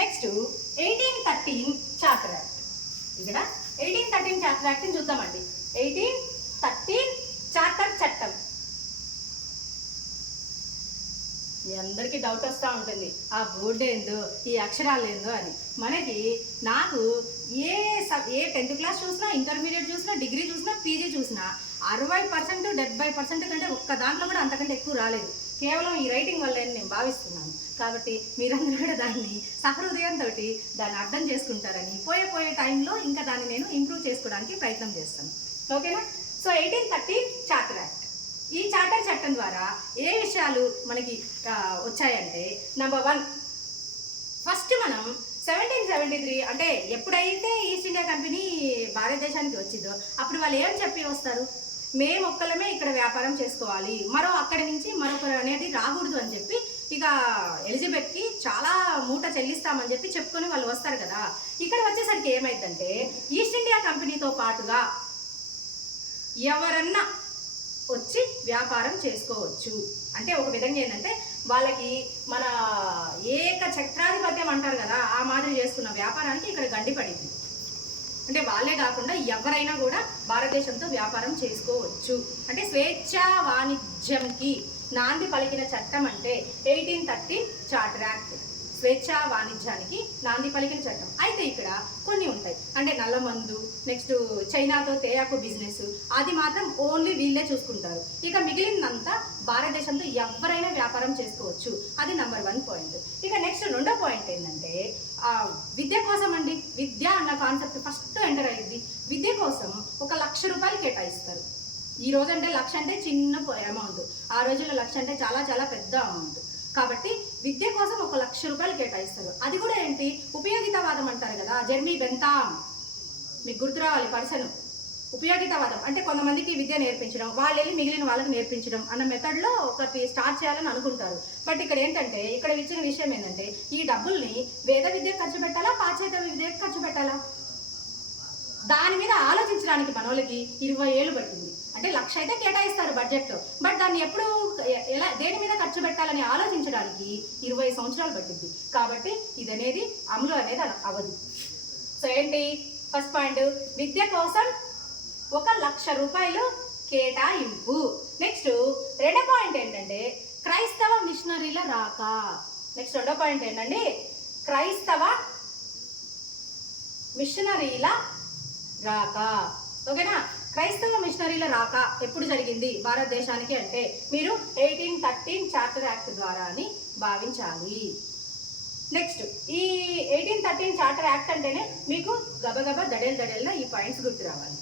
Next 1813 charter act. ఇక్కడ 1813 charter యాక్ట్ని చూద్దామండి. 1813 charter చట్టం. మీ అందరికీ డౌట్ వస్తూ ఉంటుంది, ఆ బోర్డు ఏందో ఈ అక్షరాలు ఏందో అని. నాకు ఏ 10th క్లాస్ చూసినా, ఇంటర్మీడియట్ చూసినా, డిగ్రీ చూసినా, పీజీ చూసినా 60% 70% కంటే ఒక్క దాంట్లో కూడా అంతకంటే ఎక్కువ రాలేదు. కేవలం ఈ రైటింగ్ వల్ల నేను భావిస్తున్నాను. కాబట్టి మీరందరూ కూడా దాన్ని సహృదయంతో దాన్ని అర్థం చేసుకుంటారని, పోయే టైంలో ఇంకా దాన్ని నేను ఇంప్రూవ్ చేసుకోవడానికి ప్రయత్నం చేస్తాను. ఓకేనా? So 1813 charter act. ఈ చార్టర్ చట్టం ద్వారా ఏ విషయాలు మనకి వచ్చాయంటే, నెంబర్ 1, ఫస్ట్ మనం 1773 అంటే ఎప్పుడైతే ఈస్ట్ ఇండియా కంపెనీ భారతదేశానికి వచ్చిందో అప్పుడు వాళ్ళు ఏం చెప్పి వస్తారు, మేము ఒక్కలమే ఇక్కడ వ్యాపారం చేసుకోవాలి, అక్కడి నుంచి మరొకరు అనేది రాకూడదు అని చెప్పి ఇక ఎలిజబెత్కి చాలా మూట చెల్లిస్తామని చెప్పి చెప్పుకొని వాళ్ళు వస్తారు కదా. ఇక్కడ వచ్చేసరికి ఏమైందంటే, ఈస్ట్ ఇండియా కంపెనీతో పాటుగా ఎవరన్నా వచ్చి వ్యాపారం చేసుకోవచ్చు. అంటే ఒక విధంగా ఏంటంటే వాళ్ళకి మన ఏక చక్రాధిపత్యం అంటారు కదా, ఆ మాదిరి చేసుకున్న వ్యాపారానికి ఇక్కడ గండి పడింది. అంటే వాళ్ళే కాకుండా ఎవరైనా కూడా భారతదేశంతో వ్యాపారం చేసుకోవచ్చు. అంటే స్వేచ్ఛా వాణిజ్యంకి నాంది పలికిన చట్టం అంటే 1813 చార్టర్ యాక్ట్. స్వేచ్ఛా వాణిజ్యానికి నాంది పలికిన చట్టం. అయితే ఇక్కడ కొన్ని ఉంటాయి. అంటే నల్లమందు, నెక్స్ట్ చైనాతో తేయాకు బిజినెస్, అది మాత్రం ఓన్లీ వీళ్ళే చూసుకుంటారు. ఇక మిగిలినంతా భారతదేశంతో ఎవరైనా వ్యాపారం చేసుకోవచ్చు. అది నెంబర్ 1 పాయింట్. ఇక నెక్స్ట్ 2వ పాయింట్ ఏంటంటే, విద్య కోసం అండి. విద్య అన్న కాన్సెప్ట్ ఫస్ట్ ఎంటర్ అయ్యింది. విద్య కోసం 1,00,000 రూపాయలు కేటాయిస్తారు. ఈ రోజు అంటే 1,00,000 అంటే చిన్న అమౌంట్, ఆ రోజుల్లో 1,00,000 అంటే చాలా చాలా పెద్ద అమౌంట్. కాబట్టి విద్య కోసం 1,00,000 రూపాయలు కేటాయిస్తారు. అది కూడా ఏంటి, ఉపయోగితవాదం అంటారు కదా, జెర్మీ బెంతామ్, మీకు గుర్తు రావాలి పర్సన్. ఉపయోగితవాదం అంటే కొంతమందికి విద్య నేర్పించడం, వాళ్ళు వెళ్ళి మిగిలిన వాళ్ళకి నేర్పించడం అన్న మెథడ్లో ఒకటి స్టార్ట్ చేయాలని అనుకుంటారు. బట్ ఇక్కడ ఏంటంటే, ఇక్కడ ఇచ్చిన విషయం ఏంటంటే, ఈ డబ్బుల్ని వేద విద్యకు ఖర్చు పెట్టాలా, పాశ్చాత్య విద్యకు ఖర్చు పెట్టాలా, దాని మీద ఆలోచించడానికి మనోళ్ళకి 20 ఏళ్ళు పట్టింది. అంటే 1,00,000 అయితే కేటాయిస్తారు బడ్జెట్లో, బట్ దాన్ని ఎప్పుడు దేని మీద ఖర్చు పెట్టాలని ఆలోచించడానికి 20 సంవత్సరాలు పట్టింది. కాబట్టి ఇది అనేది అమలు అనేది అవ్వదు. సో ఏంటి, ఫస్ట్ పాయింట్ విద్య కోసం 1,00,000 రూపాయలు కేటాయింపు. నెక్స్ట్ 2వ పాయింట్ ఏంటంటే, క్రైస్తవ మిషనరీల రాక. నెక్స్ట్ 2వ పాయింట్ ఏంటండి, క్రైస్తవ మిషనరీల రాక. ఓకేనా? క్రైస్తవ మిషనరీల రాక ఎప్పుడు జరిగింది భారతదేశానికి అంటే, మీరు 1813 చార్టర్ యాక్ట్ ద్వారా అని భావించాలి. నెక్స్ట్ ఈ 1813 చార్టర్ యాక్ట్ అంటేనే మీకు గబగబా దడేల ఈ పాయింట్స్ గుర్తు రావాలి.